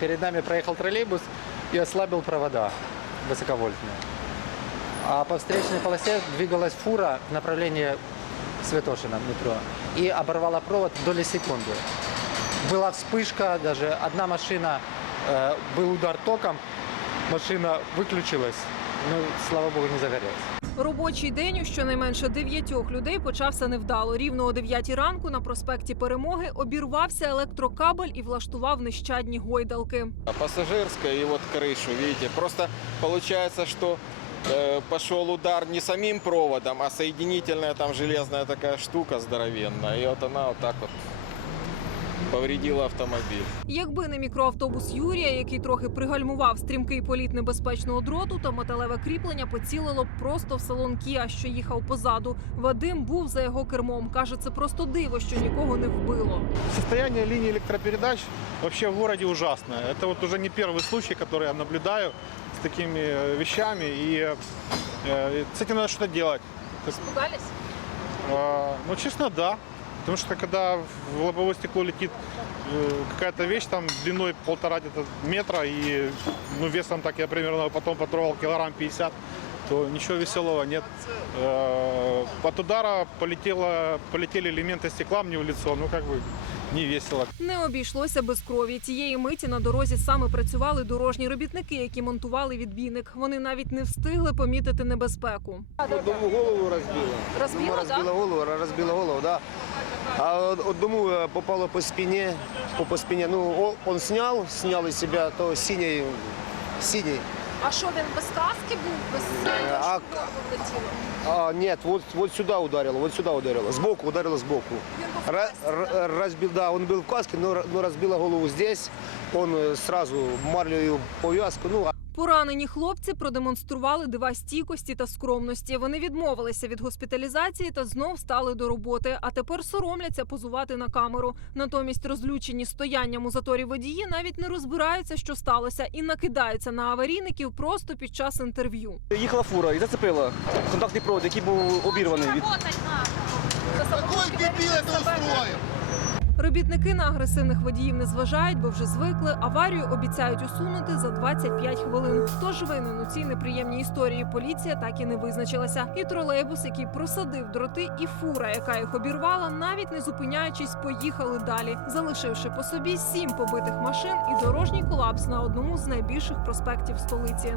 Перед нами проехал троллейбус и ослабил провода высоковольтные. А по встречной полосе двигалась фура в направлении Святошина метро и оборвала провод доли секунды. Была вспышка, даже одна машина, э, был удар током, машина выключилась, ну, слава богу, не загорелась. Робочий день у щонайменше дев'ятьох людей почався невдало. Рівно о 9 ранку на проспекті Перемоги обірвався електрокабель і влаштував нещадні гойдалки. А Пассажирская и вот крышу, видите. Просто получается, что э, пошел удар не самим проводом, а соединительная там железная такая штука здоровенная. И вот она вот так вот повредила автомобиль. Якби не мікроавтобус Юрія, який трохи пригальмував стрімкий політ небезпечного дроту, то металеве кріплення поцілило б просто в салон Кіа, що їхав позаду. Вадим був за його кермом. каже, це просто диво, що нікого не вбило. Состояние линии электропередач вообще в городе ужасное. Это вот уже не первый случай, который я наблюдаю с такими э, вещами. И э, с этим надо что-то делать. То есть, Испугались? э, ну, честно, да. Потому что когда в лобовое стекло летит э, какая-то вещь там длиной полтора где-то метра и ну, весом так я примерно потом потрогал килограмм 50, то ничего веселого нет. Э, От удара полетело, полетели элементы стекла мне в лицо, ну как бы не весело. Не обійшлося без крові. Тієї миті на дорозі саме працювали дорожні робітники, які монтували відбійник. Вони навіть не встигли помітити небезпеку. Одному голову розбило. Розбило, Одному да? розбило голову, розбило голову, да. А одному е, попало по спине, по, по спине. Ну, он снял, снял из себя то синий, синий. А що він без каски був? Без Е, а- А, нет, вот, вот сюда ударило, вот сюда ударило. Сбоку, ударило сбоку. Ра- р- разбил, да, он был в каске, но, р- но разбило голову здесь. Он э, сразу марлею повязку, ну, Поранені хлопці продемонстрували дива стійкості та скромності. Вони відмовилися від госпіталізації та знов стали до роботи. А тепер соромляться позувати на камеру. Натомість розлючені стоянням у заторі водії навіть не розбираються, що сталося, і накидаються на аварійників просто під час інтерв'ю. Їхала фура і зацепила контактний провод, який був обірваний від Робітники на агресивних водіїв не зважають, бо вже звикли. Аварію обіцяють усунути за 25 хвилин. Тож винен у цій неприємній історії поліція так і не визначилася. І тролейбус, який просадив дроти, і фура, яка їх обірвала, навіть не зупиняючись, поїхали далі, залишивши по собі сім побитих машин і дорожній колапс на одному з найбільших проспектів столиці.